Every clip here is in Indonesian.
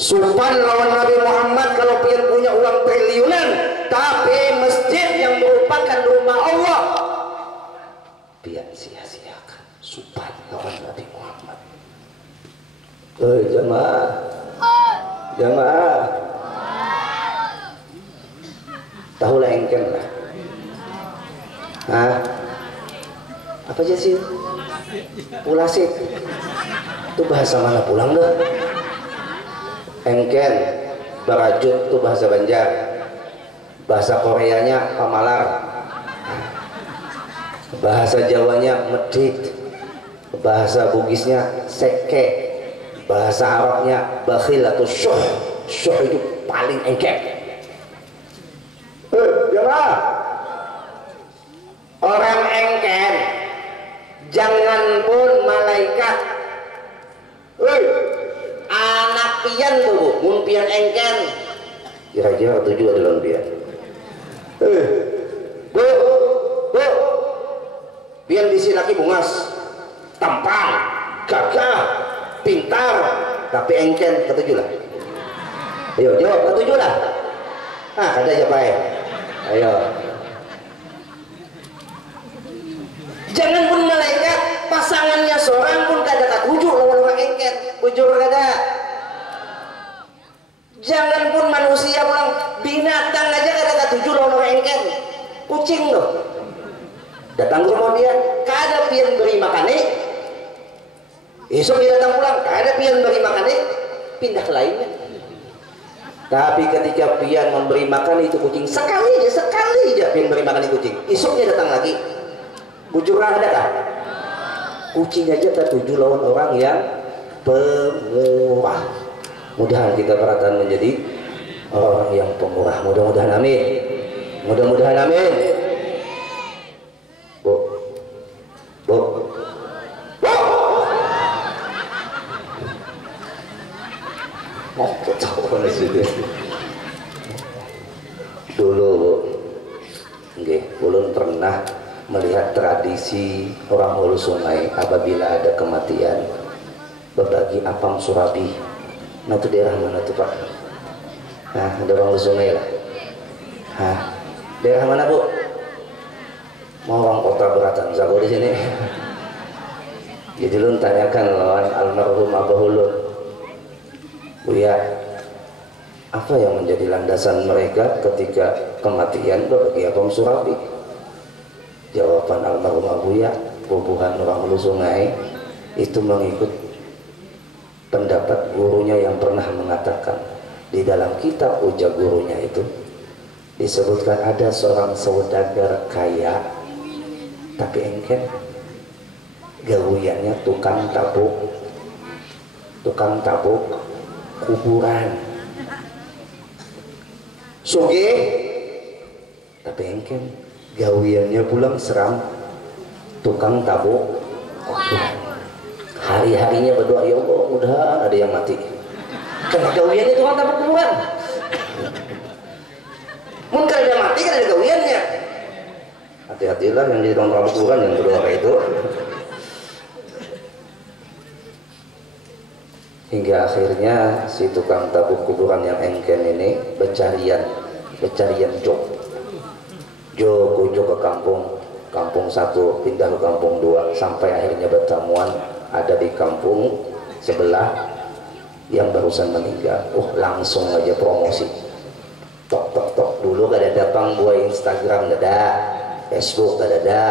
Supan lawan Nabi Muhammad kalau pian punya uang triliunan, tapi masjid yang merupakan rumah Allah pian sia-siakan. Supan lawan Nabi Muhammad. Jamaah, jamaah, tahu lengken lah. Hah? Apa aja sih? Pulasit. Itu bahasa mana pulang dah? Engken, barajut itu bahasa Banjar. Bahasa Koreanya pamalar. Bahasa Jawanya medit. Bahasa Bugisnya seke. Bahasa Arabnya bakhil atau syuh. Syuh itu paling engken. Jangan. Orang engken, jangan pun malaikat. Anak pian tuh, mun pian engken. Kira-kira tujuh adalah pian. Bu, pian bisi laki bungas, tampang, gagah, pintar, tapi engken ketujuh lah. Ayo jawab ketujuh lah. Ada siapa ya? Ayo. Jangan pun malaikat, pasangannya seorang pun kada ketujuh lawan orang engken, bujur kada. Jangan pun manusia pulang, binatang aja kada ketujuh lawan orang engken. Kucing loh. Datang ke rumah dia, kada pian beri makan esok dia datang pulang, kada pian beri makan pindah lainnya. Tapi ketika pian memberi makan itu kucing sekali aja pian beri makan itu kucing, esok dia datang lagi. Bujur ada kah? Kucing aja tertuju lawan orang yang pemurah. Mudahan kita perhatian menjadi orang yang pemurah. Mudah-mudahan amin. Mudah-mudahan amin. Bu. Mau ketahuan sih. Dulu, Bu. Nggih, ulun pernah melihat tradisi orang Hulu Sungai apabila ada kematian berbagi apam surabi. Nah itu daerah mana tuh Pak? Nah ada orang Hulu Sungai lah. Daerah mana Bu? Mau orang kota beratan jago di sini. Jadi lu tanyakan lawan almarhum Abah Ulun, Buya, apa yang menjadi landasan mereka ketika kematian berbagi apam surabi? Jawaban almarhum Abuya, bubuhan orang Hulu Sungai itu mengikut pendapat gurunya yang pernah mengatakan di dalam kitab ujar gurunya itu disebutkan ada seorang saudagar kaya tapi engken, gawiannya tukang tabuk kuburan. Sugih tapi engken, gawiannya pulang seram tukang tabuk. Hari-harinya berdoa, ya Allah mudah ada yang mati karena gawiannya tukang tabuk kuburan. Mungkin ada mati kan ada gawiannya. Hati-hatilah yang jadi tukang tabuk kuburan yang berdoa kayak itu. Hingga akhirnya si tukang tabuk kuburan yang engken ini bercarian Jo ke kampung satu pindah ke kampung dua sampai akhirnya bertemuan ada di kampung sebelah yang barusan meninggal. Langsung aja promosi, tok dulu gak ada datang buat Instagram, gak ada Facebook, gak ada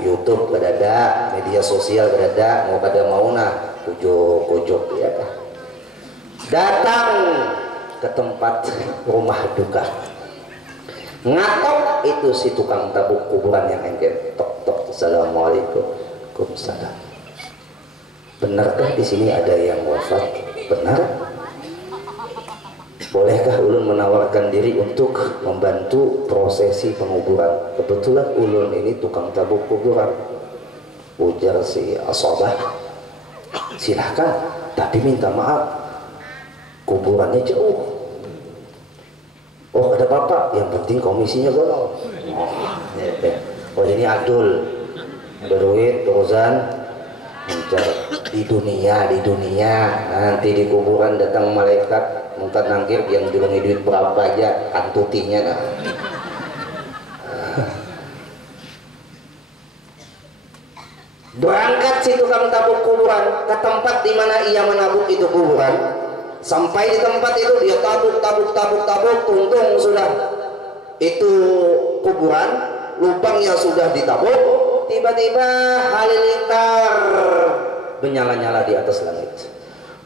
YouTube, gak ada media sosial, gak ada mau kada mau nah ujuk ya kan datang ke tempat rumah duka. Ngatok itu si tukang tabuk kuburan yang engken. Tok assalamualaikum. Waalaikumsalam. Benarkah di sini ada yang wafat? Benar. Bolehkah ulun menawarkan diri untuk membantu prosesi penguburan? Kebetulan ulun ini tukang tabuk kuburan. Ujar si asobah, silahkan, tapi minta maaf kuburannya jauh. Ada bapak, yang penting komisinya golong. Ini Abdul berduit urusan mencari di dunia nanti di kuburan datang malaikat mungkin nangkir yang jurungi duit berapa aja antutinya nah. Berangkat si tukang tabuk kuburan ke tempat di mana ia menabuk itu kuburan. Sampai di tempat itu dia tabuk, tuntung sudah itu kuburan, lubangnya sudah ditabuk. Tiba-tiba halilintar menyala-nyala di atas langit.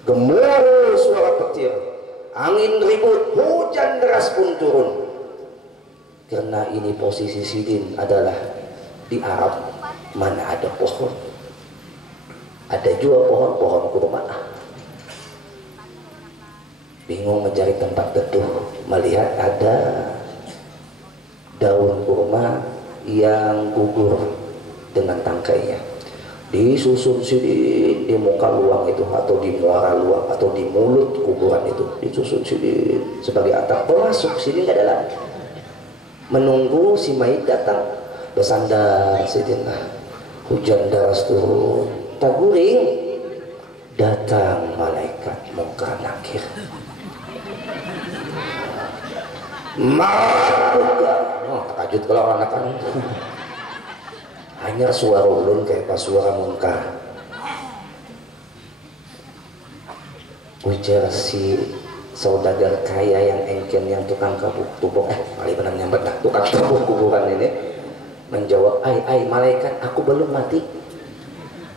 Gemuruh suara petir, angin ribut, hujan deras pun turun. Karena ini posisi Sidin adalah di Arab, mana ada pohon, ada juga pohon-pohon kurma. Bingung mencari tempat teduh, melihat ada daun kurma yang gugur dengan tangkainya. Disusun Sidin di muka luang itu atau di muara luang atau di mulut kuburan itu, disusun Sidin sebagai atap pemasuk. Sidin ke dalam menunggu si mayit datang. Bersandar Sidin, hujan deras turun, tak guring, datang malaikat mungkar nakir. Mabuka, oh terkejut kalau anak-anak. Hanya suara ulun kayak pas suara mungkar. Ujar si saudagar kaya yang engken yang tukang kabuk tubok, kali benar nyambat dah tukang tabuk kuburan ini menjawab, ai malaikat, aku belum mati.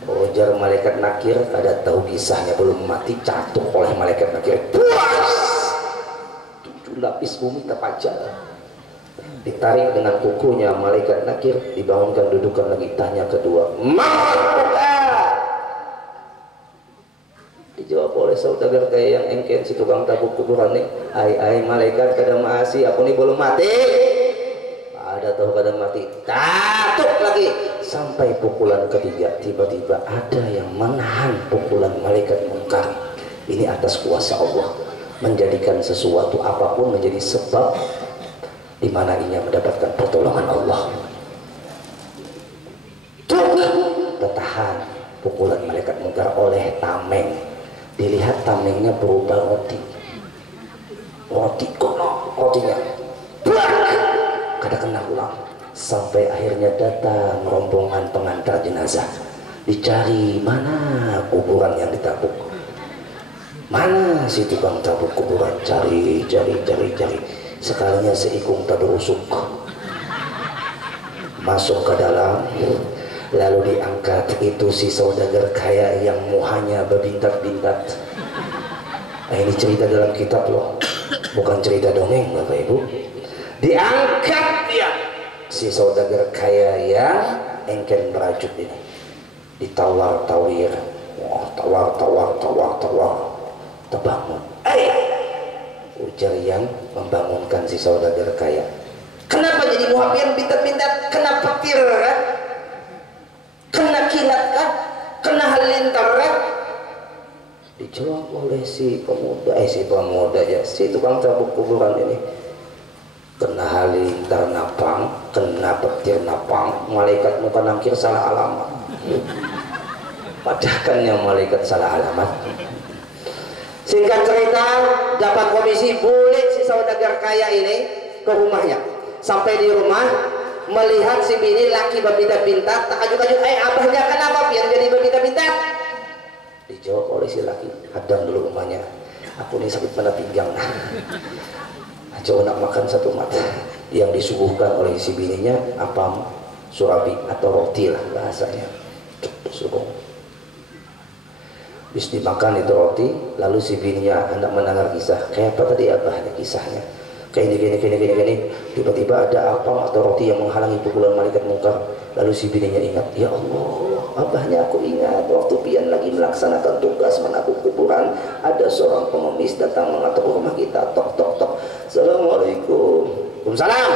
Ujar malaikat nakir, kada tahu kisahnya belum mati, jatuh oleh malaikat nakir. Puas! 7 lapis bumi terpajang. Ditarik dengan kukunya malaikat nakir, dibangunkan, dudukan lagi, tanya kedua, Mabuka! Dijawab oleh saudagar kaya yang engken si tukang tabuk kuburan nih, ai malaikat kada maasi, aku nih belum mati. Ada tahu kada mati, tatuk lagi sampai pukulan ketiga. Tiba-tiba ada yang menahan pukulan malaikat mungkar ini atas kuasa Allah, menjadikan sesuatu apapun menjadi sebab di mana ia mendapatkan pertolongan Allah. Tertahan pukulan malaikat mungkar oleh tameng. Dilihat tamengnya berubah roti kono, rotinya kada kena ulang. Sampai akhirnya datang rombongan pengantar jenazah. Dicari mana kuburan yang ditabuk, mana si tukang tabuk kuburan. Cari. Sekalinya seikung taberusuk masuk ke dalam, lalu diangkat itu si saudagar kaya yang muhanya berbintat-bintat. Nah, ini cerita dalam kitab loh, bukan cerita dongeng Bapak Ibu. Diangkat dia si saudagar kaya yang engken berajut ini, ditawar-tawir, tawar, terbangun. Ujar yang membangunkan si saudagar kaya, kenapa jadi muhafian bintat-bintat? Kena petir kan? Kena kilat kan? Kena halilintar kan? Dijawab oleh si pemuda ya, si tukang tabuk kuburan ini, kena halilintar napang, kena petir napang, malaikat muka nangkir salah alamat. Padahal yang malaikat salah alamat. Singkat cerita, dapat komisi, boleh si saudagar kaya ini ke rumahnya. Sampai di rumah, melihat si bini laki berbintat-bintat, tak kajuk-kajuk, abahnya kenapa pian jadi berbintat-bintat? Dijawab oleh si laki, hadang dulu rumahnya, aku ini sakit pada pinggang. Coba nak makan satu mata. Yang disuguhkan oleh si bininya apa? Surabi atau roti lah bahasanya. Suruh. Bis dimakan itu roti, lalu si bininya hendak mendengar kisah. Kayak apa tadi abahnya kisahnya? Kayak gini. Tiba-tiba ada apa atau roti yang menghalangi pukulan malaikat mungkar. Lalu si bininya ingat, ya Allah, abahnya aku ingat waktu pian lagi melaksanakan tugas menabuk kuburan, ada seorang pengemis datang mengetuk rumah kita, tok. Assalamualaikum. Waalaikumsalam.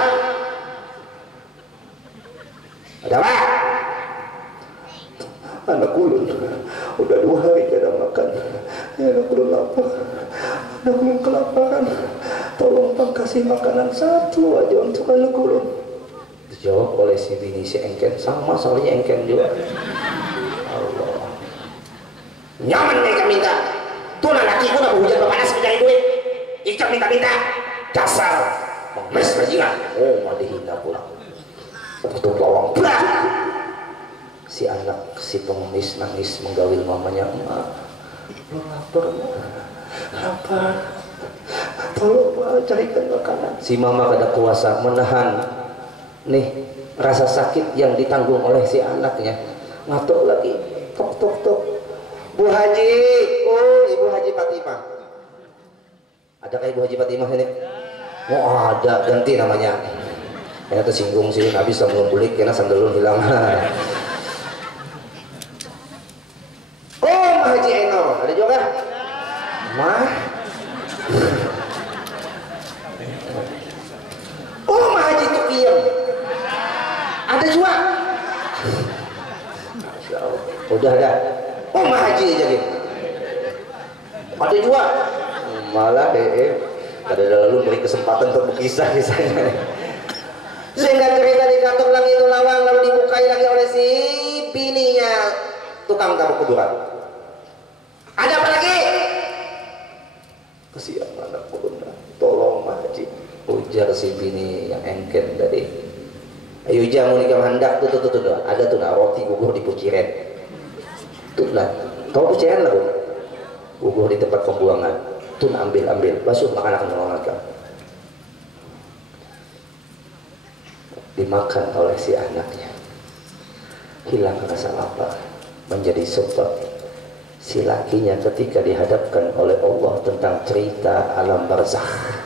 Ada apa? Anak ulun udah 2 hari tidak makan. Anak ulun lapar. Anak ulun kelaparan. Tolong Bang kasih makanan satu aja untuk anak ulun. Dijawab oleh si bini si engken, sama soalnya engken juga. Allah. nyaman mereka minta tuh laki ku nak hujan panas mencari duit ikut minta-minta dasar pengemis bajingan. Oh mau dihina pula tutup lawang berat. Si anak si pengemis nangis menggawil mamanya, emak lapar, lapar, tolong Pak carikan makanan. Si mama kada kuasa menahan nih rasa sakit yang ditanggung oleh si anaknya, ngatuk lagi, tok tok tok. Bu Haji, oh Ibu Haji Fatimah, adakah Ibu Haji Fatimah ini? Oh ada, ganti namanya. Kayaknya tersinggung sih, habis sambung bulik karena sandalun hilang. Oh Haji Enor, ada juga? Mah? Oh Haji Tukiyem, ada juga? Udah ada. Oh Haji aja gitu. Ada juga. Malah ada lalu beri kesempatan untuk berkisah-kisahnya. Sehingga cerita dikantor lagi itu lawang lalu dibukai lagi oleh si bininya tukang taruh kuburan. Ada apa lagi? Kesian anak bunda, tolong Pak Haji, ujar si bini yang engken tadi. Ayo jamu nikah hendak tuh ada tuh nah roti gugur di puciren. Tuh lah, tahu puciren lah gugur di tempat pembuangan. Tuh ambil basuh makan akan dimakan oleh si anaknya. Hilang rasa lapar menjadi sebab si lakinya ketika dihadapkan oleh Allah tentang cerita alam barzakh,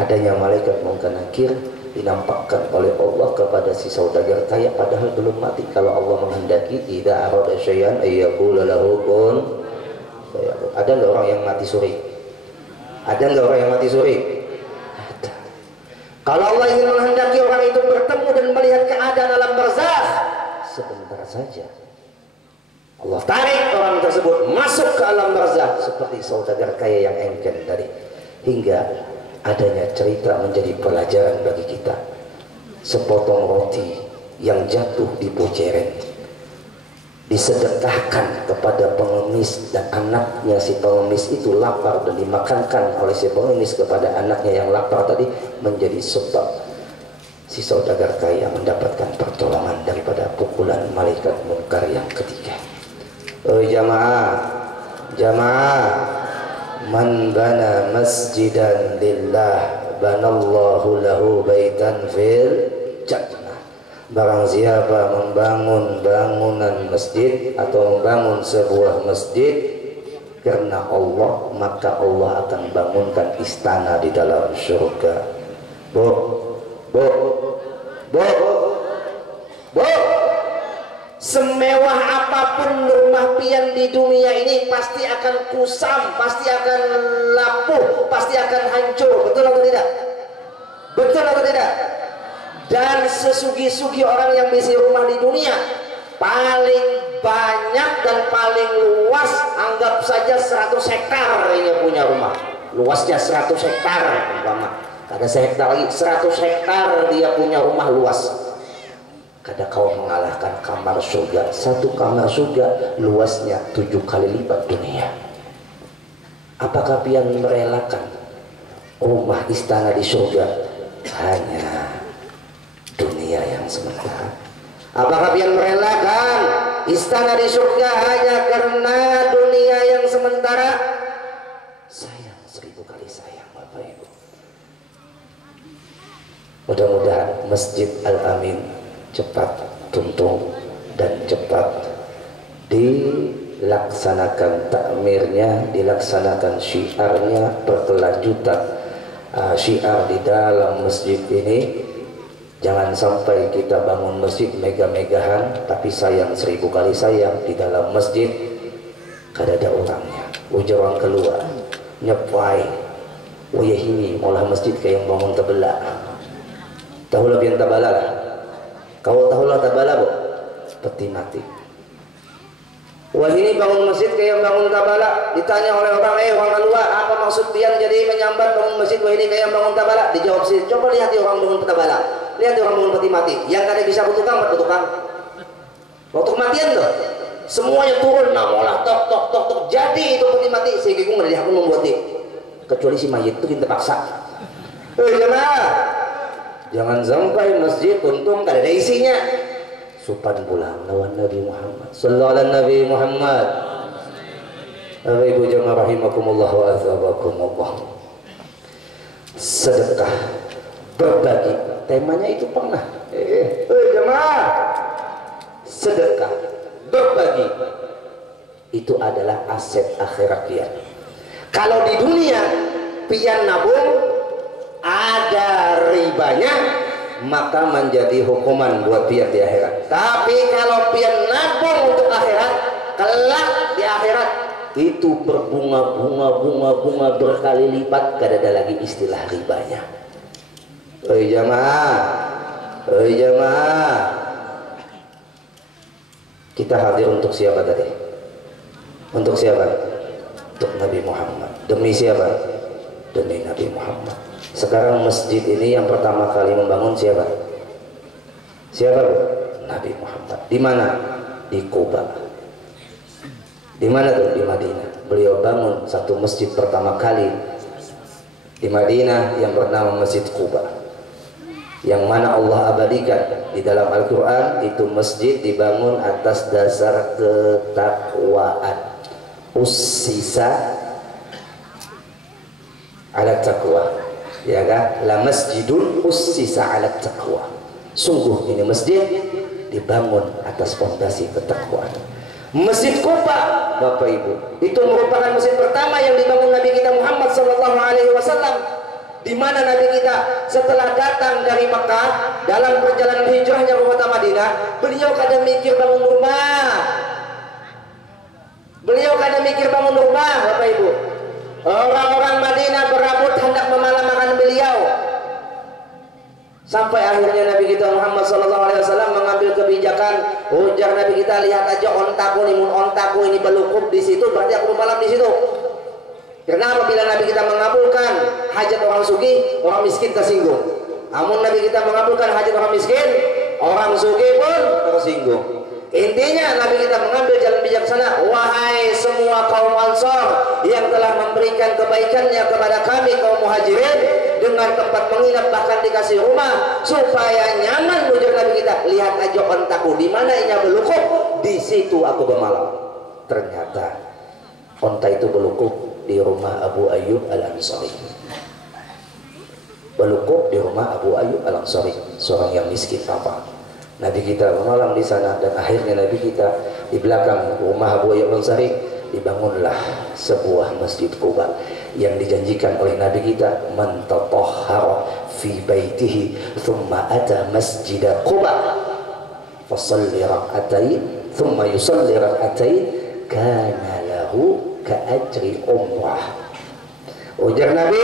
adanya malaikat munkar nakir dinampakkan oleh Allah kepada si saudagar kaya padahal belum mati. Kalau Allah menghendaki idza arada syai'an ayyaqula lahu kun fayakun. Ada nggak orang yang mati suri? Ada nggak orang yang mati suri? Ada. Kalau Allah ingin menghendaki orang itu bertemu dan melihat keadaan alam barzakh, sebentar saja Allah tarik orang tersebut masuk ke alam barzakh seperti saudagar kaya yang engken tadi, hingga adanya cerita menjadi pelajaran bagi kita. Sepotong roti yang jatuh di puceren disedekahkan kepada pengemis dan anaknya si pengemis itu lapar dan dimakankan oleh si pengemis kepada anaknya yang lapar tadi, menjadi sebab si saudagar kaya mendapatkan pertolongan daripada pukulan malaikat munkar yang ketiga. Oh jamaah, man bana masjidan lillah banallahu lahu baitan fil jannah. Barang siapa membangun bangunan masjid atau membangun sebuah masjid karena Allah, maka Allah akan bangunkan istana di dalam surga. Bu semewah apapun rumah pian di dunia ini pasti akan kusam, pasti akan lapuh, pasti akan hancur. Betul atau tidak? Betul atau tidak? Dan sesugi-sugi orang yang bisi rumah di dunia, paling banyak dan paling luas, anggap saja 100 hektar dia punya rumah. Luasnya 100 hektar umpama. Ada sehektar lagi, 100 hektar dia punya rumah luas. Kada kau mengalahkan kamar surga. Satu kamar surga luasnya 7 kali lipat dunia. Apakah pian merelakan rumah istana di surga hanya dunia yang sementara? Apakah pian merelakan istana di surga hanya karena dunia yang sementara? Sayang 1000 kali sayang Bapak Ibu. Mudah-mudahan Masjid Al-Amin cepat tuntung dan cepat dilaksanakan takmirnya, dilaksanakan syiarnya, berkelanjutan syiar di dalam masjid ini. Jangan sampai kita bangun masjid megah-megahan tapi sayang 1000 kali sayang di dalam masjid kada ada orangnya. Ujar orang keluar nyepai wayah ini maulah masjid kayak yang bangun tabala. Tahu lebih yang tabala lah. Kau tahulah tabala bu, peti mati. Wah ini bangun masjid kayak bangun tabala. Ditanya oleh orang, orang keluar, apa maksud pian jadi menyambat bangun masjid? Wah ini kayak bangun tabala. Dijawab sih, coba lihat orang bangun tabala, lihat orang bangun peti mati. Yang kada bisa bertukang, bertukang. Waktu kematian tuh, semuanya turun namolah tok tok tok tok, jadi itu peti mati sehingga aku nggak dihakun membuat kecuali si mayit itu kita paksa. Jangan sampai masjid untung gak ada isinya. Supan pulang lawan Nabi Muhammad sallallahu alaihi Nabi Muhammad. Bapak Ibu jemaah rahimakumullah wa azabakumullah. Sedekah, berbagi, temanya itu pernah. Jemaah, sedekah, berbagi itu adalah aset akhirat dia. Kalau di dunia pian nabung ada ribanya, maka menjadi hukuman buat pian di akhirat. Tapi kalau pian nabung untuk akhirat, kelak di akhirat itu berbunga-bunga berkali lipat, gak ada lagi istilah ribanya. Jamaah, jamaah, kita hadir untuk siapa tadi? Untuk siapa? Untuk Nabi Muhammad. Demi siapa? Demi Nabi Muhammad. Sekarang masjid ini yang pertama kali membangun siapa? Siapa? Nabi Muhammad. Di mana? Di Kuba. Di mana tuh? Di Madinah. Beliau bangun satu masjid pertama kali di Madinah yang bernama Masjid Kuba, yang mana Allah abadikan di dalam Al-Quran. Itu masjid dibangun atas dasar ketakwaan. Ussisa ala taqwa, ya kan? La masjidun ussisa ala taqwa. Sungguh ini masjid dibangun atas fondasi ketakwaan. Masjid Kuba, Bapak Ibu, itu merupakan masjid pertama yang dibangun Nabi kita Muhammad sallallahu alaihi wasallam, di mana Nabi kita setelah datang dari Makkah dalam perjalanan hijrahnya ke kota Madinah, beliau kadang mikir bangun rumah. Beliau kadang mikir bangun rumah, Bapak Ibu. Orang-orang Madinah berabut hendak memalamakan beliau. Sampai akhirnya Nabi kita Muhammad SAW mengambil kebijakan. Ujar Nabi kita, lihat aja ontaku nih, mun ontaku ini belukup di situ, berarti aku malam di situ. Karena apabila Nabi kita mengabulkan hajat orang sugih, orang miskin tersinggung. Namun Nabi kita mengabulkan hajat orang miskin, orang sugih pun tersinggung. Intinya Nabi kita mengambil jalan bijaksana. Wahai semua kaum Ansor yang telah memberikan kebaikannya kepada kami kaum Muhajirin dengan tempat menginap, bahkan dikasih rumah supaya nyaman, ujar Nabi kita, lihat aja ontaku di mana inya belukup, di situ aku bermalam. Ternyata onta itu belukup di rumah Abu Ayyub Al-Ansari. Belukup di rumah Abu Ayyub Al-Ansari, seorang yang miskin apa. Nabi kita bermalam di sana, dan akhirnya Nabi kita di belakang rumah Abu Ayyub Al-Ansari dibangunlah sebuah masjid Kuba yang dijanjikan oleh Nabi kita, man tatahhara fi baitihi thumma ata masjid Kuba fasalli rak'atain thumma yusalli rak'atain kana lahu ka ajri umrah. Ujar Nabi,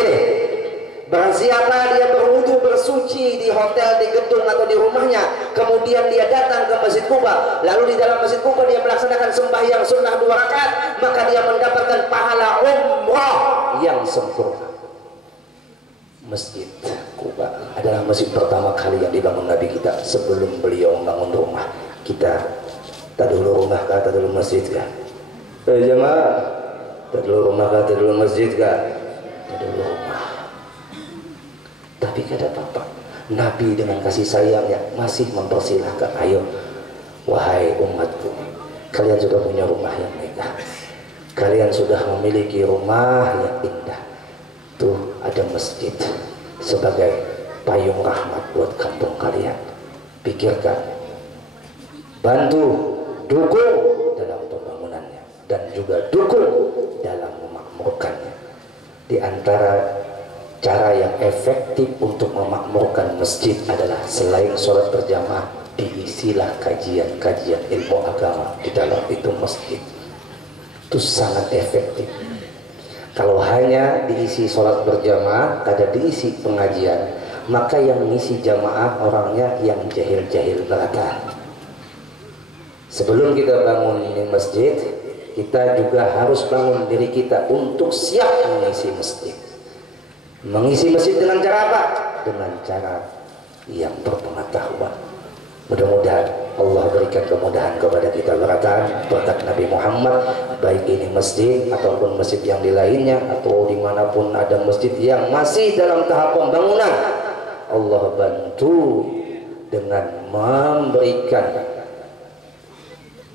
barang siapa dia berwudu bersuci di hotel, di gedung atau di rumahnya, kemudian dia datang ke Masjid Kuba, lalu di dalam Masjid Kuba dia melaksanakan sembahyang sunnah 2 rakaat, maka dia mendapatkan pahala umrah yang sempurna. Masjid Kuba adalah masjid pertama kali yang dibangun Nabi kita sebelum beliau membangun rumah. Kita tak dulu rumah kah, tak dulu masjid kah? Jemaah, tak dulu rumah kah, tak dulu masjid kah? Tak dulu rumah. Tapi kada apa-apa, Nabi dengan kasih sayangnya masih mempersilahkan, ayo wahai umatku, kalian sudah punya rumah yang megah, kalian sudah memiliki rumah yang indah, tuh ada masjid sebagai payung rahmat buat kampung kalian. Pikirkan, bantu, dukung dalam pembangunannya, dan juga dukung dalam memakmurkannya. Di antara cara yang efektif untuk memakmurkan masjid adalah selain sholat berjamaah, diisilah kajian-kajian ilmu agama di dalam itu masjid. Itu sangat efektif. Kalau hanya diisi sholat berjamaah, kada diisi pengajian, maka yang mengisi jamaah orangnya yang jahil-jahil belaka. Sebelum kita bangun ini masjid, kita juga harus bangun diri kita untuk siap mengisi masjid. Mengisi masjid dengan cara apa? Dengan cara yang berpengetahuan. Mudah-mudahan Allah berikan kemudahan kepada kita berkat Nabi Muhammad, baik ini masjid ataupun masjid yang di lainnya, atau dimanapun ada masjid yang masih dalam tahap pembangunan, Allah bantu dengan memberikan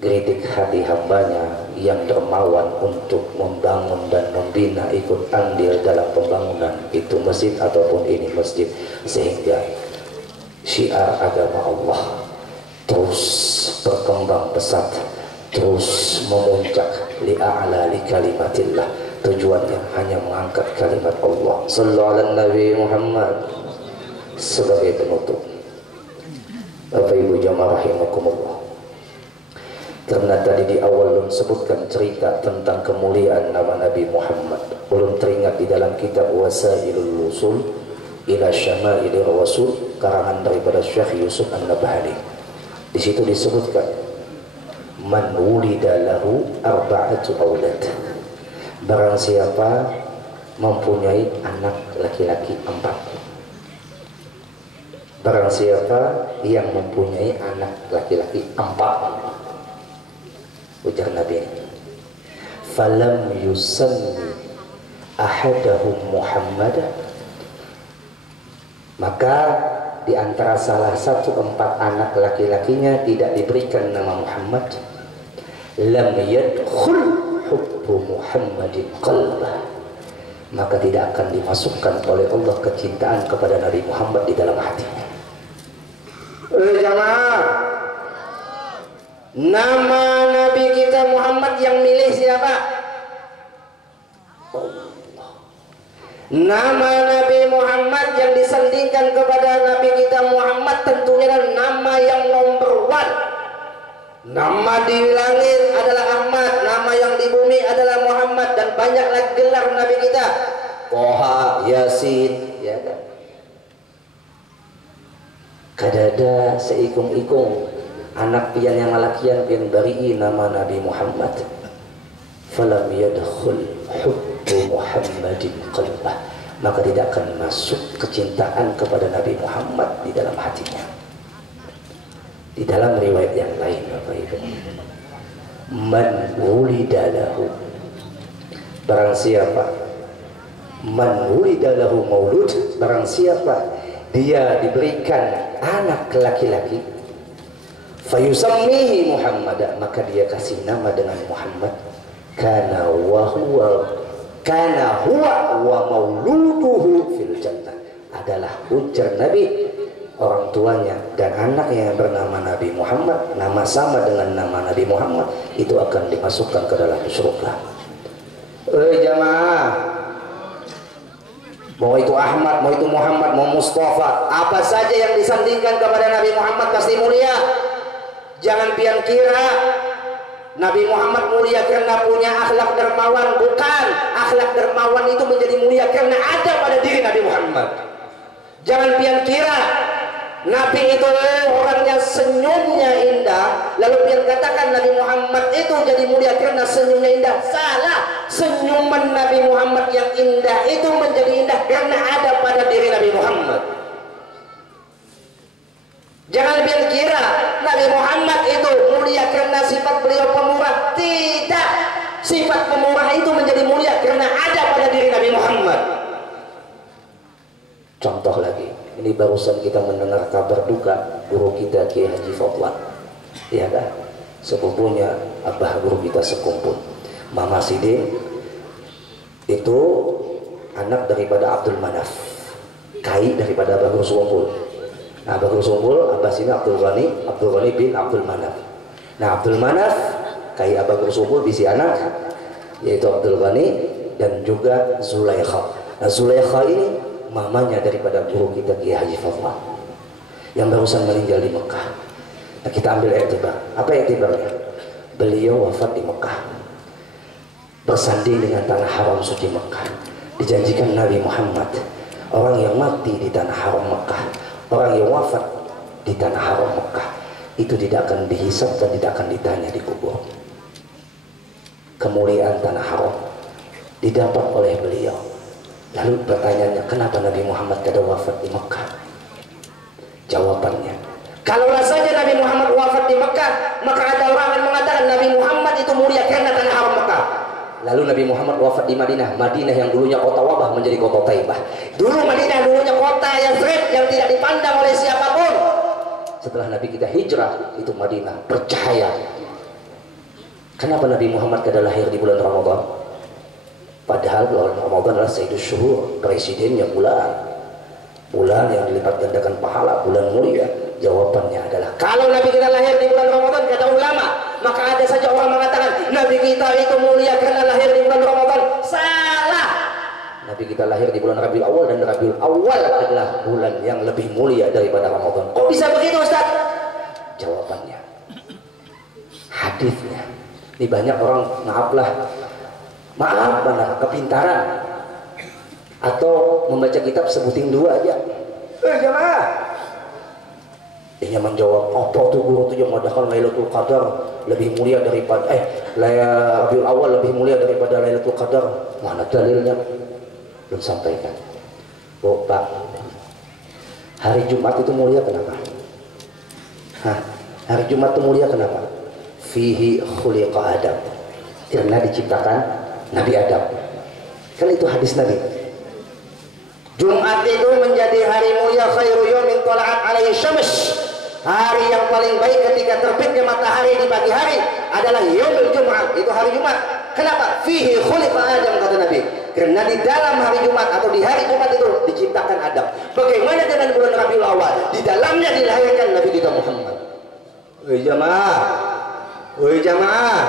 geritik hati hambanya yang dermawan untuk membangun dan membina, ikut andil dalam pembangunan itu masjid ataupun ini masjid, sehingga syiar agama Allah terus berkembang pesat, terus memuncak li'a'la li kalimatillah. Tujuannya hanya mengangkat kalimat Allah. Sallallahu alaihi Nabi Muhammad. Sebagai penutup, Bapak Ibu jamaah rahimakumullah, karena tadi di awal ulun sebutkan cerita tentang kemuliaan nama Nabi Muhammad, ulun teringat di dalam kitab Wasailul Wusul ila Syama'il Rasul karangan daripada Syekh Yusuf An-Nabhani. Di situ disebutkan man wulida lahu arba'atu aulad, barang siapa mempunyai anak laki-laki 4. Barang siapa yang mempunyai anak laki-laki 4, ujar Nabi, falam yusanni ahadahum Muhammad, maka di antara salah satu 4 anak laki-lakinya tidak diberikan nama Muhammad, lam yadkhul hubbu Muhammadin qalbah, maka tidak akan dimasukkan oleh Allah kecintaan kepada Nabi Muhammad di dalam hatinya. Jamaah, nama Nabi kita Muhammad yang milih siapa? Allah. Nama Nabi Muhammad yang disandingkan kepada Nabi kita Muhammad tentunya adalah nama yang nomor 1. Nama di langit adalah Ahmad, nama yang di bumi adalah Muhammad, dan banyak lagi gelar Nabi kita, Toha, Yasin, ya kan? Kadada seikung-ikung anak pian yang malakian pian bari'i nama Nabi Muhammad, falam yadkhul hubbu Muhammadin qalbah, maka tidak akan masuk kecintaan kepada Nabi Muhammad di dalam hatinya. Di dalam riwayat yang lain, Bapak Ibu, man wulida lahu, barang siapa, man wulida lahu maulud, barang siapa dia diberikan anak laki-laki, fayusammihi Muhammad, maka dia kasih nama dengan Muhammad, kana huwa wa mauluduhu fil jannah, adalah ujar Nabi, orang tuanya dan anaknya yang bernama Nabi Muhammad, nama sama dengan nama Nabi Muhammad, itu akan dimasukkan ke dalam surga. Jamaah, mau itu Ahmad, mau itu Muhammad, mau Mustafa, apa saja yang disandingkan kepada Nabi Muhammad pasti mulia. Jangan pian kira Nabi Muhammad mulia karena punya akhlak dermawan. Bukan, akhlak dermawan itu menjadi mulia karena ada pada diri Nabi Muhammad. Jangan pian kira Nabi itu orangnya senyumnya indah, lalu pian katakan Nabi Muhammad itu jadi mulia karena senyumnya indah. Salah. Senyuman Nabi Muhammad yang indah itu menjadi indah karena ada pada diri Nabi Muhammad. Jangan pian kira Nabi Muhammad itu mulia karena sifat beliau pemurah. Tidak. Sifat pemurah itu menjadi mulia karena ada pada diri Nabi Muhammad. Contoh lagi, ini barusan kita mendengar kabar duka guru kita Kiai Haji Fadlan, ya kan, sepupunya abah guru kita sekumpul, Mama Sidin, itu anak daripada Abdul Manaf, kai daripada Abah Guru Sumpul. Nah, Abah Guru Sumpul, Abah sini Abdul Ghani bin Abdul Manaf. Nah, Abdul Manaf kai Abah Guru Sumpul bisi anak, yaitu Abdul Ghani dan juga Zulaikha. Nah, Zulaikha ini mamanya daripada guru kita Kiai Haji Fadlan yang barusan meninggal di Mekah. Nah, kita ambil iktibar. Apa iktibarnya? Beliau wafat di Mekah, bersanding dengan tanah haram suci Mekah. Dijanjikan Nabi Muhammad, orang yang mati di tanah haram Mekah, orang yang wafat di tanah haram Mekah, itu tidak akan dihisab dan tidak akan ditanya di kubur. Kemuliaan tanah haram didapat oleh beliau. Lalu pertanyaannya, kenapa Nabi Muhammad kada wafat di Mekah? Jawabannya, kalau saja Nabi Muhammad wafat Muhammad di Mekah, maka ada orang yang mengatakan Nabi Muhammad itu mulia karena tanah haram Mekah. Lalu Nabi Muhammad wafat di Madinah. Madinah yang dulunya kota wabah menjadi kota Taibah. Dulu Madinah dulunya kota yang seret, yang tidak dipandang oleh siapapun. Setelah Nabi kita hijrah, itu Madinah bercahaya. Kenapa Nabi Muhammad kada lahir di bulan Ramadan? Padahal bulan Ramadan adalah Sayyidus Syuhur, presidennya bulan. Bulan yang dilipat gandakan pahala, bulan mulia. Jawabannya adalah kalau Nabi kita lahir di bulan Ramadan, kata ulama, maka ada saja orang mengatakan Nabi kita itu mulia karena lahir di bulan Ramadan. Salah. Nabi kita lahir di bulan Rabiul Awal, dan Rabiul Awal adalah bulan yang lebih mulia daripada Ramadan. Kok bisa begitu, Ustaz? Jawabannya hadisnya. Ini banyak orang, maaf mana kepintaran atau membaca kitab sebutin dua aja. Jamaah. Dia menjawab, apa tuh guru tuh yang mengatakan Lailatul Qadar lebih mulia daripada Rabiul Awal lebih mulia daripada Lailatul Qadar? Mana dalilnya? Belum sampaikan. Oh, Pak, hari Jumat itu mulia kenapa? Hari Jumat itu mulia kenapa? Fihi khuliqa Adam, karena diciptakan Nabi Adam. Kan itu hadis Nabi. Jumat itu menjadi hari mulia, khairu yaumin tala'at alaihi syams. Hari yang paling baik ketika terbitnya matahari di pagi hari adalah yaumul Jumat, itu hari Jumat. Kenapa? Fihi khuliqa Adam, kata Nabi. Karena di dalam hari Jumat atau di hari Jumat itu diciptakan Adam. Bagaimana dengan bulan Rabiul Awal? Di dalamnya dilahirkan Nabi kita Muhammad. Woi jamaah, woi jamaah.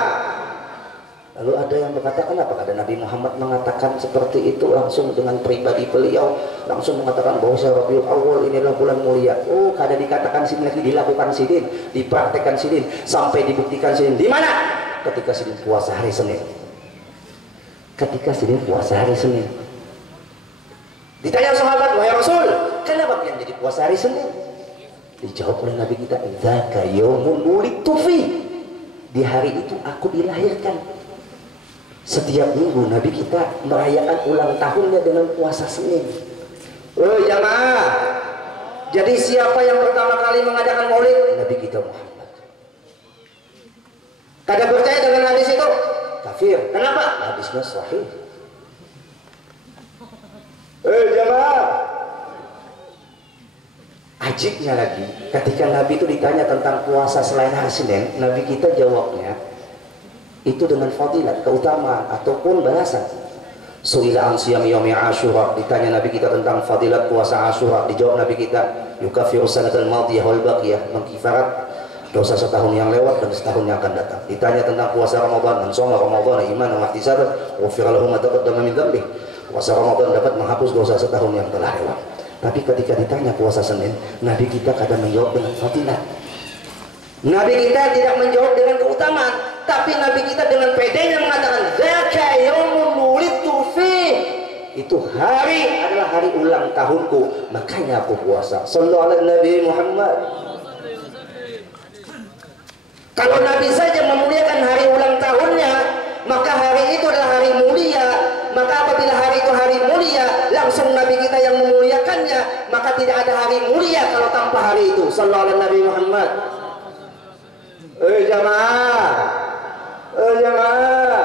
Lalu ada yang berkata, kenapa ada Nabi Muhammad mengatakan seperti itu langsung dengan pribadi beliau, langsung mengatakan bahwa Rabiul Awal ini adalah bulan mulia. Oh, kada dikatakan sini lagi, dilakukan sidin, dipraktekkan sidin, sampai dibuktikan sidin. Di mana? Ketika sidin puasa hari Senin. Ketika sidin puasa hari Senin. Ditanya sahabat, wahai Rasul, kenapa kalian jadi puasa hari Senin? Dijawab oleh Nabi kita, dzaka yaumun wulidtu fi. Di hari itu aku dilahirkan. Setiap minggu Nabi kita merayakan ulang tahunnya dengan puasa Senin. Oh jamaah, jadi siapa yang pertama kali mengadakan maulid? Nabi kita Muhammad. Kada percaya dengan hadis itu? Kafir. Kenapa? Hadisnya sahih. Jamaah, ajibnya lagi, ketika Nabi itu ditanya tentang puasa selain hari Senin, Nabi kita jawabnya itu dengan fadilat, keutamaan ataupun balasan. Su'ila an siyam yaumi Asyura, ditanya Nabi kita tentang fadilat puasa Asyura, dijawab Nabi kita, yukaffiru sanatal madiyah wal baqiyah, mengkifarat dosa setahun yang lewat dan setahun yang akan datang. Ditanya tentang puasa Ramadan, man shoma Ramadan imanan wa ihtisaban, ghufira lahu ma taqaddama min dhanbi. Puasa Ramadan dapat menghapus dosa setahun yang telah lewat. Tapi ketika ditanya puasa Senin, Nabi kita kadang menjawab dengan fadilat. Nabi kita tidak menjawab dengan keutamaan, tapi Nabi kita dengan pedenya mengatakan, dzaka yaumul wulidtu fi. Itu hari adalah hari ulang tahunku, makanya aku puasa. Shallallahu alaihi Nabi Muhammad. Kalau Nabi saja memuliakan hari ulang tahunnya, maka hari itu adalah hari mulia. Maka apabila hari itu hari mulia, langsung Nabi kita yang memuliakannya, maka tidak ada hari mulia kalau tanpa hari itu. Shallallahu alaihi Nabi Muhammad. Jamaah, jamaah,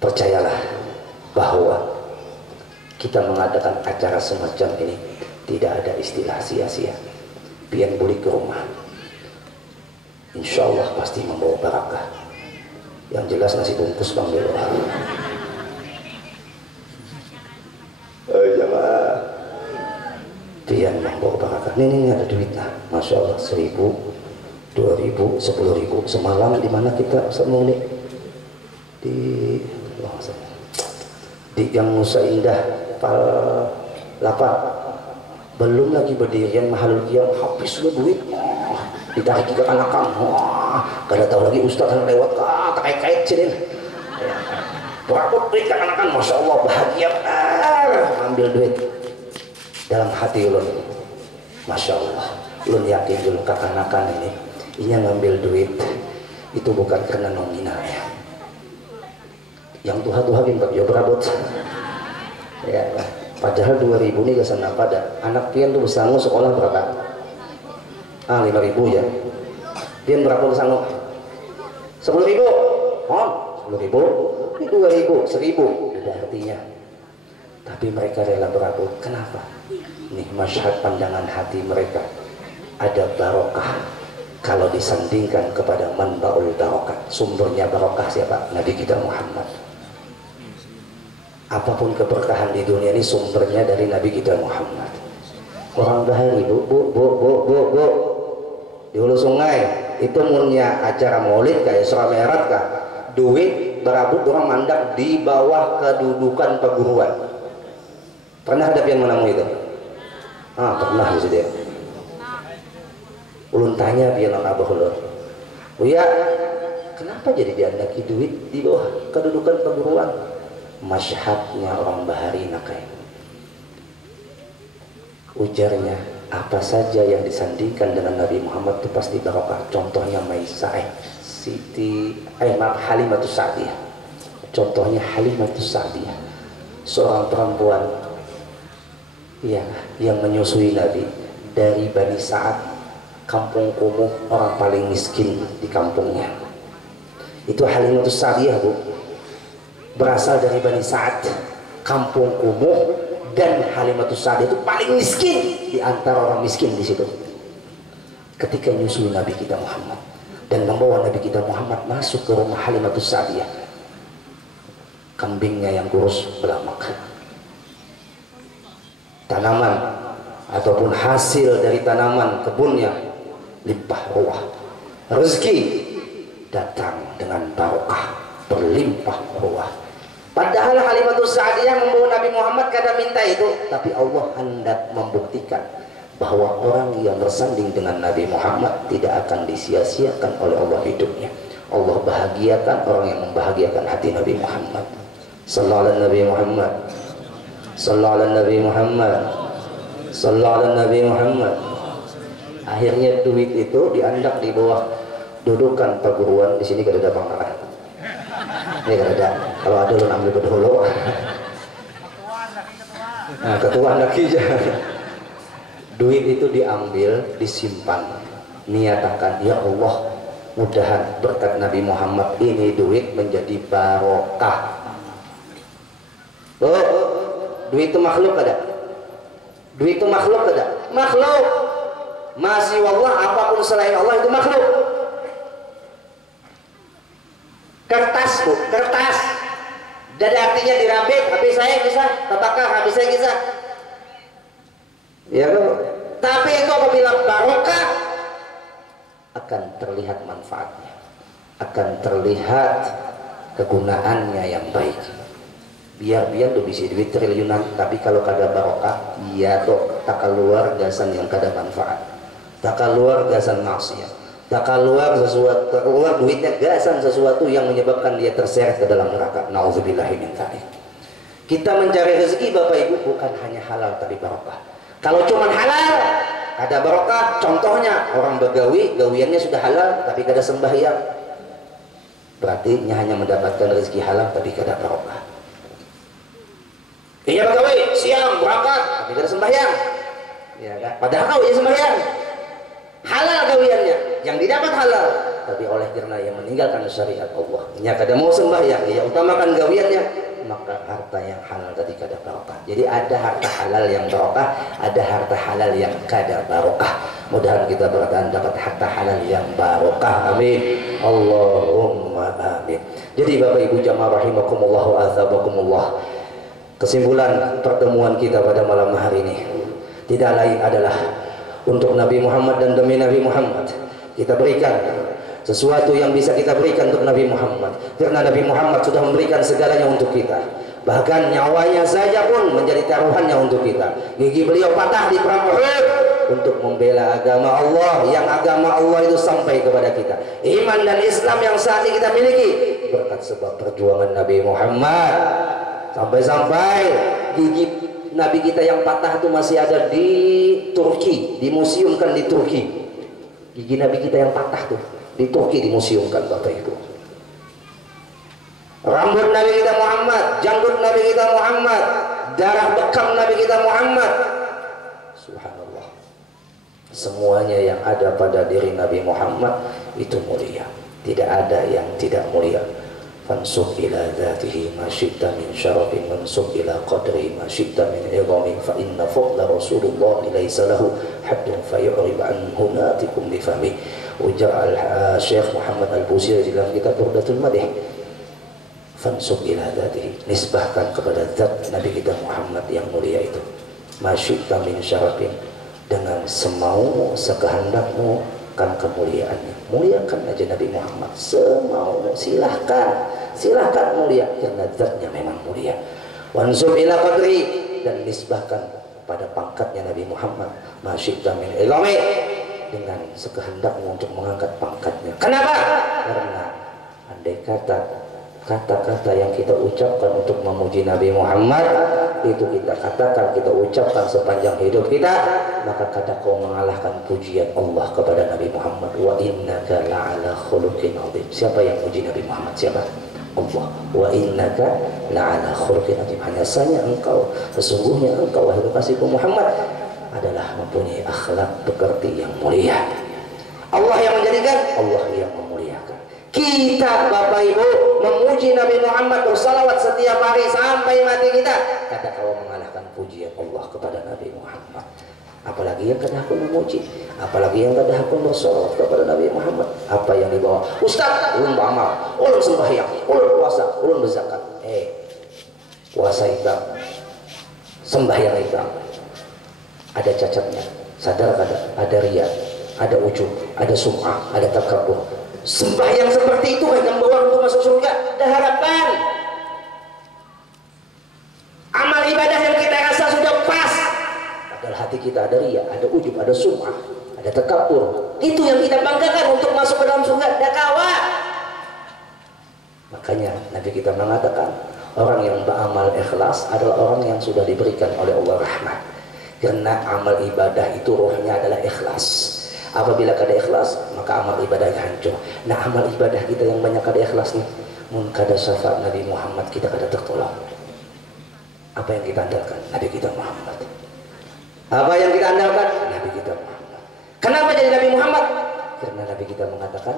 percayalah bahwa kita mengadakan acara semacam ini tidak ada istilah sia-sia. Pian buli ke rumah, insya Allah pasti membawa barakah. Yang jelas nasi bungkus Bang Belo. Jamaah, pian membawa barakah. Ini ada duitnya, masya Allah, 1.000, 2.000, 10.000. Semalam di mana kita semuanya di yang Nusa Indah Pal 8, belum lagi berdirian Mahalul Qiyam, habis lu duit, ditarik ke anak-anak, kada tahu lagi ustaz yang lewat, kait-kait sini, berapa duit ke anak-anak, masya Allah bahagia, ambil duit dalam hati ulun, masya Allah, ulun yakin dulu kakak-kakak ini ngambil duit itu bukan karena nominalnya, yang Tuhan bintak ya berabot, ya Padahal 2000 nih gak sana pada anak pian tuh besangu sekolah berapa? 5.000 ya. Pian berapa besangu? 10.000. Oh, 10.000. Ini 2.000, 1.000. Ada artinya. Tapi mereka rela berabot. Kenapa? Nih masyhad pandangan hati mereka ada barokah kalau disandingkan kepada manbaul barokah. Sumbernya barokah siapa? Nabi kita Muhammad. Apapun keberkahan di dunia ini sumbernya dari Nabi kita Muhammad. Orang bahari bu di hulu sungai itu murnya acara maulid kayak Isra Mi'raj kah, duit berabut orang mandak di bawah kedudukan perguruan. Pernah ada yang menemui itu? Pernah gitu dia. Ulun tanya dia non abah ulun, Buya, kenapa jadi diandaki duit di bawah kedudukan perguruan? Masyhadnya orang bahari nakai. Ujarnya, apa saja yang disandingkan dengan Nabi Muhammad itu pasti barokah. Contohnya Maisah, Halimatus Sa'diyah. Contohnya Halimatus Sa'diyah, seorang perempuan yang menyusui Nabi dari Bani Sa'ad, kampung kumuh, orang paling miskin di kampungnya. Itu Halimatus Sa'diyah bu, berasal dari Bani Sa'ad, kampung kumuh, dan Halimatus Sa'diyah itu paling miskin di antara orang miskin di situ. Ketika nyusui Nabi kita Muhammad dan membawa Nabi kita Muhammad masuk ke rumah Halimatus Sa'diyah, kambingnya yang kurus belamak, tanaman ataupun hasil dari tanaman kebunnya limpah ruah, rezeki datang dengan barokah berlimpah ruah. Padahal Halimatus Sa'diyah membawa Nabi Muhammad kada minta itu, tapi Allah hendak membuktikan bahwa orang yang bersanding dengan Nabi Muhammad tidak akan disia-siakan oleh Allah hidupnya. Allah bahagiakan orang yang membahagiakan hati Nabi Muhammad. Sallallahu alaihi Nabi Muhammad, sallallahu alaihi Nabi Muhammad, sallallahu alaihi Nabi Muhammad. Akhirnya duit itu diandak di bawah dudukan perguruan. Di sini kada ada pangkalan. Ini kada ada. Kalau ada lu ambil berdahulu. Nah, ketua lagi aja. Duit itu diambil, disimpan. Niatakan, ya Allah, mudahan berkat Nabi Muhammad ini duit menjadi barokah. Duit itu makhluk ada? Duit itu makhluk ada? Makhluk. Masih wallah, apapun selain Allah itu makhluk. Kertas bu, kertas. Jadi artinya dirabit, habis saya kisah, terbakar, habis saya kisah. Ya kan? Tapi itu apabila barokah akan terlihat manfaatnya, akan terlihat kegunaannya yang baik. Biar tuh bisa duit triliunan, tapi kalau kada barokah, iya tuh tak keluar gasan yang kada manfaat, tak keluar gasan maksiat, tak keluar sesuatu, tak keluar duitnya gasan sesuatu yang menyebabkan dia terseret ke dalam neraka. Nauzubillahi min dzalik. Kita mencari rezeki Bapak Ibu bukan hanya halal tapi barokah. Kalau cuma halal ada barokah, contohnya orang begawi, gawiannya sudah halal tapi kada sembahyang, berarti hanya mendapatkan rezeki halal tapi kada barokah. Iya begawi, siang berangkat tapi kada sembahyang, ya kan? Padahal kau ya sembahyang, halal gawiannya, yang didapat halal, tapi oleh karena yang meninggalkan syariat Allah, nya kada mau sembahyang, ia utamakan gawiannya, maka harta yang halal tadi kada barokah. Jadi ada harta halal yang barokah, ada harta halal yang kada barokah. Mudah-mudahan kita bertahan dapat harta halal yang barokah. Amin. Allahumma amin. Jadi Bapak Ibu jamaah rahimakumullah wa azabakumullah, kesimpulan pertemuan kita pada malam hari ini tidak lain adalah untuk Nabi Muhammad dan demi Nabi Muhammad kita berikan sesuatu yang bisa kita berikan untuk Nabi Muhammad, karena Nabi Muhammad sudah memberikan segalanya untuk kita, bahkan nyawanya saja pun menjadi taruhannya untuk kita. Gigi beliau patah di perang Uhud untuk membela agama Allah, yang agama Allah itu sampai kepada kita, iman dan Islam yang saat ini kita miliki berkat sebab perjuangan Nabi Muhammad. Sampai-sampai gigi Nabi kita yang patah itu masih ada di Turki, dimuseumkan di Turki. Gigi Nabi kita yang patah tuh di Turki dimuseumkan Bapak Ibu. Rambut Nabi kita Muhammad, janggut Nabi kita Muhammad, darah bekam Nabi kita Muhammad. Subhanallah, semuanya yang ada pada diri Nabi Muhammad itu mulia, tidak ada yang tidak mulia. Fansub ila dzatihi ma syi'ta min syarafin, mansub ila qadri ma syi'ta min idhamin, fa inna fadla Rasulullah laysa lahu haddun fayu'rib anhu natikum bi fahmi. Ujar Syekh Muhammad Al-Busiri dalam kitab Burdatul Madih, fansub ila dzatihi, nisbahkan kepada zat Nabi kita Muhammad yang mulia itu, ma syi'ta min syarafin, dengan semau sekehendakmu kan kemuliaannya, muliakan aja Nabi Muhammad semau, silahkan mulia karena zatnya memang mulia. Wansub ila qadri, dan nisbahkan pada pangkatnya Nabi Muhammad, masyidda min ilmi, dengan sekehendakmu untuk mengangkat pangkatnya. Kenapa? Karena andai kata-kata yang kita ucapkan untuk memuji Nabi Muhammad itu kita katakan, kita ucapkan sepanjang hidup kita, maka kata kau mengalahkan pujian Allah kepada Nabi Muhammad. Wa innaka la'ala khuluqin adzim. Siapa yang puji Nabi Muhammad? Siapa? Allah. Wa innaka la'ala khuluqin adzim. Hanya saja engkau, sesungguhnya engkau wahai kekasihku Muhammad adalah mempunyai akhlak pekerti yang mulia. Allah yang menjadikan, Allah yang memuliakan. Kita Bapak Ibu memuji Nabi Muhammad, bersalawat setiap hari sampai mati kita, kata kau mengalahkan pujian Allah kepada Nabi Muhammad. Apalagi yang kata aku memuji, apalagi yang kata aku bersalawat kepada Nabi Muhammad. Apa yang dibawa? Ustaz, ulun beramal, ulun sembahyang, ulun puasa, ulun berzakat. Puasa hitam, sembahyang hitam, ada cacatnya. Sadar ada riya, ada ujub, ada sum'ah, ada takabur. Sembahyang seperti itu kan yang bawa untuk masuk surga. Ada harapan. Amal ibadah yang kita rasa sudah pas, padahal hati kita ada riya, ada ujub, ada sum'ah, ada takabur. Itu yang kita banggakan untuk masuk ke dalam surga. Ada kawa. Makanya Nabi kita mengatakan, orang yang beramal ikhlas adalah orang yang sudah diberikan oleh Allah rahmat. Karena amal ibadah itu rohnya adalah ikhlas. Apabila kada ikhlas, maka amal ibadahnya hancur. Nah, amal ibadah kita yang banyak kada ikhlas nih, mun kada syafaat Nabi Muhammad kita kada tertolong. Apa yang kita andalkan? Nabi kita Muhammad. Apa yang kita andalkan? Nabi kita Muhammad. Kenapa jadi Nabi Muhammad? Karena Nabi kita mengatakan,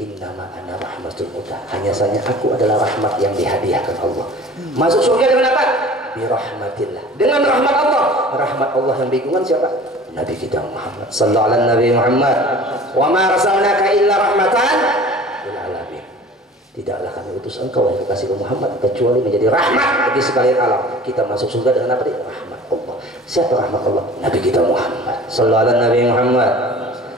innama ana rahmatul mudah. Hanya saja aku adalah rahmat yang dihadiahkan Allah. Masuk surga dengan apa? Birahmatillah. Dengan rahmat Allah. Rahmat Allah yang bingkungan siapa? Nabi kita Muhammad. Sallallahu alaihi Nabi Muhammad. Wa ma rasalnaka illa rahmatan lil alamin. Tidaklah kami utus engkau wahai kekasih Muhammad kecuali menjadi rahmat bagi sekalian alam. Kita masuk surga dengan apa? Rahmat Allah. Siapa rahmat Allah? Nabi kita Muhammad. Sallallahu alaihi Nabi Muhammad.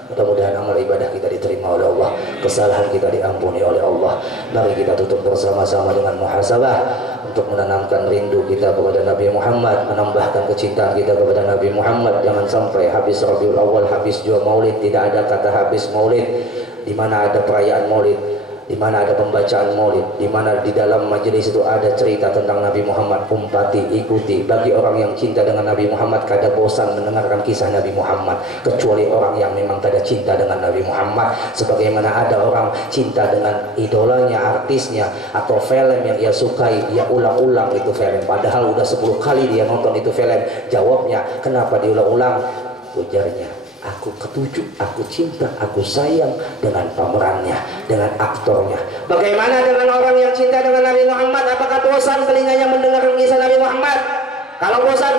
Mudah-mudahan amal ibadah kita diterima oleh Allah, kesalahan kita diampuni oleh Allah. Mari kita tutup bersama-sama dengan muhasabah untuk menanamkan rindu kita kepada Nabi Muhammad, menambahkan kecintaan kita kepada Nabi Muhammad. Jangan sampai habis Rabiul Awal, habis jua Maulid, tidak ada kata habis Maulid. Di mana ada perayaan Maulid, di mana ada pembacaan Maulid, di mana di dalam majelis itu ada cerita tentang Nabi Muhammad, umpati, ikuti. Bagi orang yang cinta dengan Nabi Muhammad, kada bosan mendengarkan kisah Nabi Muhammad, kecuali orang yang memang kada cinta dengan Nabi Muhammad. Sebagaimana ada orang cinta dengan idolanya, artisnya, atau film yang ia sukai, ia ulang-ulang itu film, padahal udah 10 kali dia nonton itu film. Jawabnya, kenapa diulang-ulang? Ujarnya, aku ketujuh, aku cinta, aku sayang dengan pemerannya, dengan aktornya. Bagaimana dengan orang yang cinta dengan Nabi Muhammad? Apakah bosan telinganya mendengar kisah Nabi Muhammad? Kalau bosan,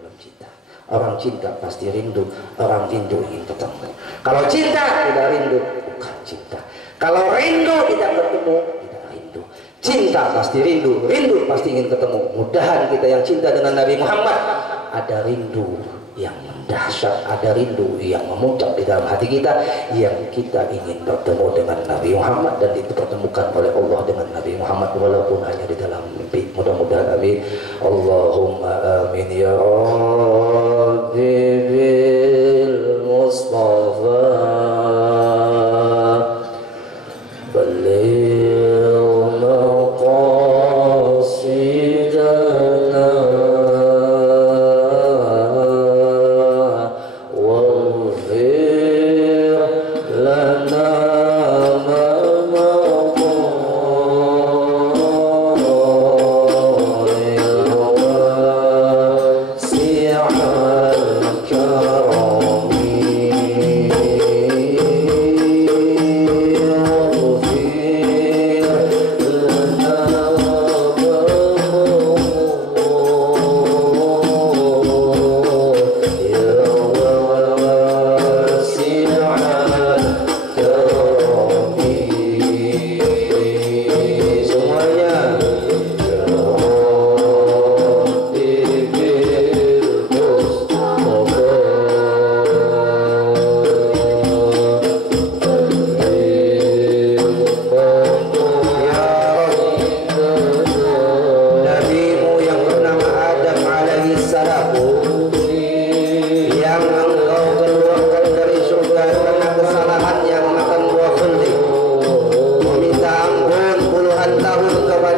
belum cinta. Orang cinta pasti rindu, orang rindu ingin ketemu. Kalau cinta tidak rindu, bukan cinta. Kalau rindu tidak ketemu, tidak rindu. Cinta pasti rindu, rindu pasti ingin ketemu. Mudahan kita yang cinta dengan Nabi Muhammad ada rindu yang dahsyat, ada rindu yang memuncak di dalam hati kita, yang kita ingin bertemu dengan Nabi Muhammad dan dipertemukan oleh Allah dengan Nabi Muhammad walaupun hanya di dalam mimpi. Mudah-mudahan amin. Allahumma amin ya Rabbi bil Mustafa baligh maqasidana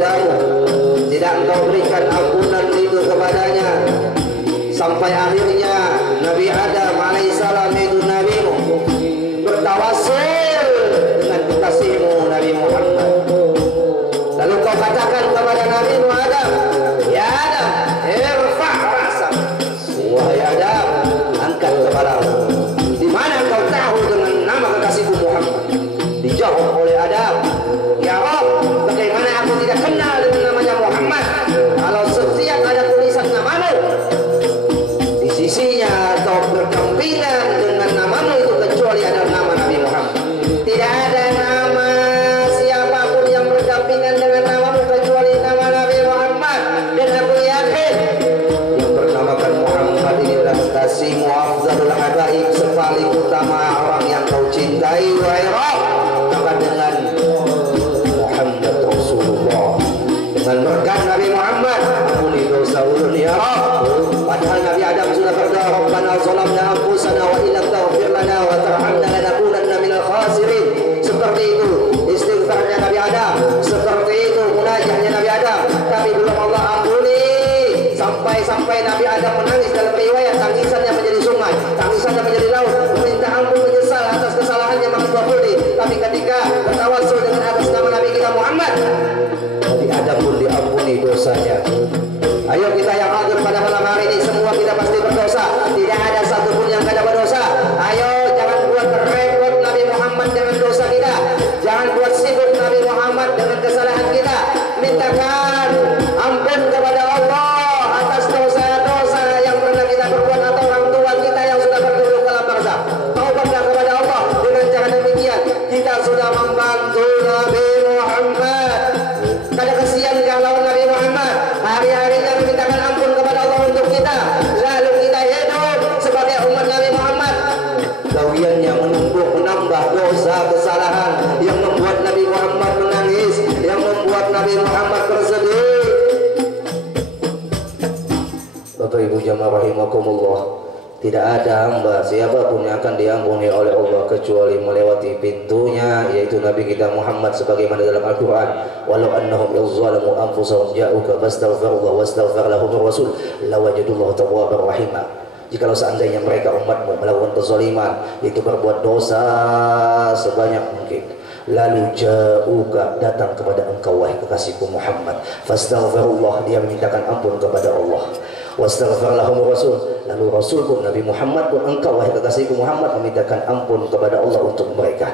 kepadamu, tidak engkau berikan ampunan itu kepadanya, sampai akhirnya Nabi Adam alaihissalam itu nabimu bertawassul dengan kekasihmu Nabi Muhammad. Lalu kau katakan kepada Nabi Adam, ya Adam, irfa' ra'sak, wahai Adam, angkat kepalamu. Di mana kau tahu dengan nama kekasihku Muhammad? Dijawab oleh Adam, ya Rabb, bagaimana aku tidak kenal dengan namanya Muhammad kalau setiap ada tulisan namamu di sisinya atau berdampingan dengan namamu itu kecuali ada nama Nabi Muhammad. Tidak ada nama siapapun yang berdampingan dengan namamu kecuali nama Nabi Muhammad. Dan aku yakin yang bernamakan Muhammad ini adalah kekasihmu, afdalul habaib, paling utama orang yang kau cintai, wahai Rabb. Maka dengan Muhammad Rasulullah, dengan berkat Nabi Muhammad, ampuni dosa ulun ya Rabb. Padahal Nabi Adam sudah berdoa, Rabbana zalamna anfusana wa illam taghfir lana wa tarhamna lanakunanna minal khasirin. Seperti itu istighfarnya Nabi Adam, seperti itu munajatnya Nabi Adam, tapi belum Allah ampuni. Sampai Nabi Adam menangis, dalam riwayat tangisannya menjadi sungai, tangisannya menjadi laut, meminta ampun, menyesal atas kesalahannya maghfurli. Tapi ketika bertawassul dengan atas nama Nabi kita Muhammad, Nabi Adam pun diampuni dosanya. Ayo kita yang hadir pada malam hari ini, semua kita pasti berdosa, tidak ada satupun yang tidak berdosa. Ayo jangan buat repot Nabi Muhammad dengan dosa kita, jangan buat sibuk Nabi Muhammad dengan kesalahan kita. Mintakan ampun kepada Allah atas dosa-dosa yang pernah kita perbuat atau orang tua kita yang sudah berduduk dalam barzah. Taubatlah kepada Allah. Dengan cara demikian kita sudah membantu Nabi Muhammad. Kada kesian kalau Nabi Muhammad hari-harinya memintakan ampun kepada Allah untuk kita, lalu kita hidup sebagai umat Nabi Muhammad. Gawiannya menumpuk menambah dosa kesalahan yang membuat Nabi Muhammad menangis, yang membuat Nabi Muhammad bersedih. Bapak Ibu jamaah rahimakumullah, tidak ada hamba siapapun yang akan diampuni oleh Allah kecuali melewati pintunya, yaitu Nabi kita Muhammad, sebagaimana dalam Al-Quran, walau annahum izzalamu anfusahum ja'uka fastaghfirullah wastaghfar lahum rasul lawajadullahu tawwabar rahimah. Jikalau seandainya mereka umatmu melakukan kezaliman, yaitu berbuat dosa sebanyak mungkin, lalu ja'uka, datang kepada engkau wahai kekasihku Muhammad, fastaghfirullah, dia memintakan ampun kepada Allah, wastaghfar lahum rasul, lalu Rasul pun Nabi Muhammad pun engkau wahai kekasihku Muhammad memintakan ampun kepada Allah untuk mereka.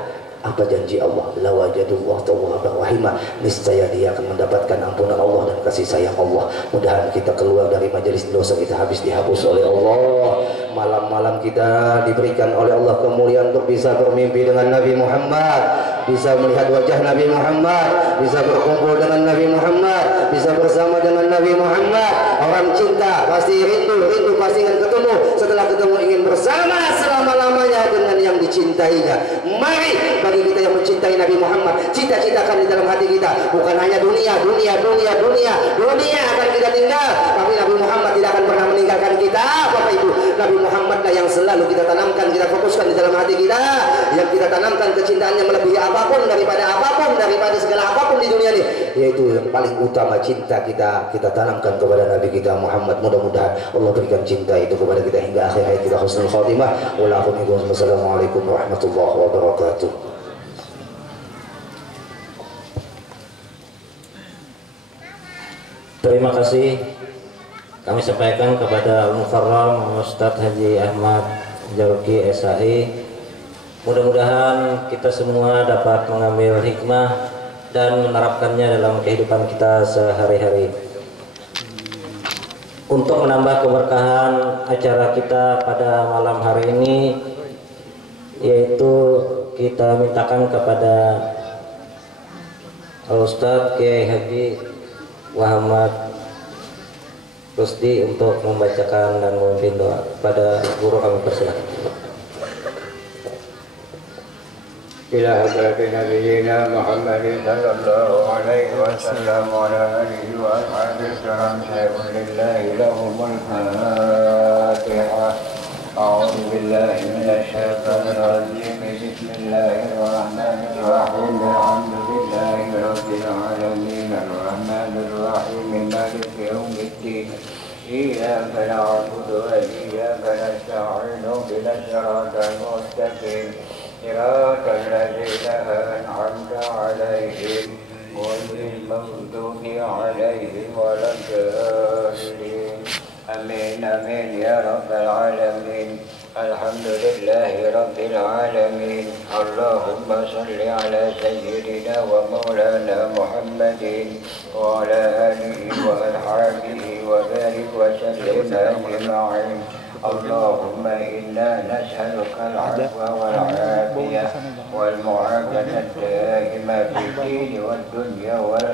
Apa janji Allah? Lawajadullah tawwabar rahimah, niscaya dia akan mendapatkan ampunan Allah dan kasih sayang Allah. Mudahan kita keluar dari majelis dosa kita habis dihapus oleh Allah. Malam-malam kita diberikan oleh Allah kemuliaan untuk bisa bermimpi dengan Nabi Muhammad, bisa melihat wajah Nabi Muhammad, bisa berkumpul dengan Nabi Muhammad, bisa bersama dengan Nabi Muhammad. Orang cinta pasti rindu pasti ingin ketemu, setelah ketemu ingin bersama selama-lamanya dengan yang dicintainya. Mari bagi kita yang mencintai Nabi Muhammad, cita-citakan di dalam hati kita bukan hanya dunia akan kita tinggal, tapi Nabi Muhammad tidak akan pernah meninggalkan kita. Bapak Ibu, Nabi Muhammad lah yang selalu kita tanamkan, kita fokuskan di dalam hati kita, yang kita tanamkan kecintaannya melebihi apapun, daripada segala apapun di dunia ini, yaitu yang paling utama cinta kita tanamkan kepada Nabi kita Muhammad. Mudah-mudahan Allah berikan cinta itu kepada kita hingga akhir hayat kita husnul khatimah. Wassalamualaikum warahmatullahi wabarakatuh. Terima kasih kami sampaikan kepada Al-Mukarram Ustadz Haji Ahmad Jaruki SAI. Mudah-mudahan kita semua dapat mengambil hikmah dan menerapkannya dalam kehidupan kita sehari-hari. Untuk menambah keberkahan acara kita pada malam hari ini, yaitu kita mintakan kepada Al-Ustadz Kiai Haji Muhammad Rusdi untuk membacakan dan memimpin doa. Pada guru kami persilakan. Ila hadrati nabiyyina Muhammadin sallallahu alaihi wasallam wa ala alihi wa ashabihi kiram lillahi lahumul Fatihah. A'udzu billahi minasy syaithanir rajim. Bismillahirrahmanirrahim. Alhamdulillahi rabbil alamin. Arrahmanir الرحمن الرحيم مالك يوم الدين إياك نعبد وإياك نستعين اهدنا الصراط المستقيم صراط الذين أنعمت عليهم غير المغضوب عليهم ولا الضالين آمين آمين يا رب العالمين الحمد لله رب العالمين اللهم صل على سيدنا ومولانا محمد وعلى آله وأصحابه وبارك وسلم أجمعين اللهم إنا نسألك العفو والعافية والمعافاة الدائمة في الدين والدنيا والآخرة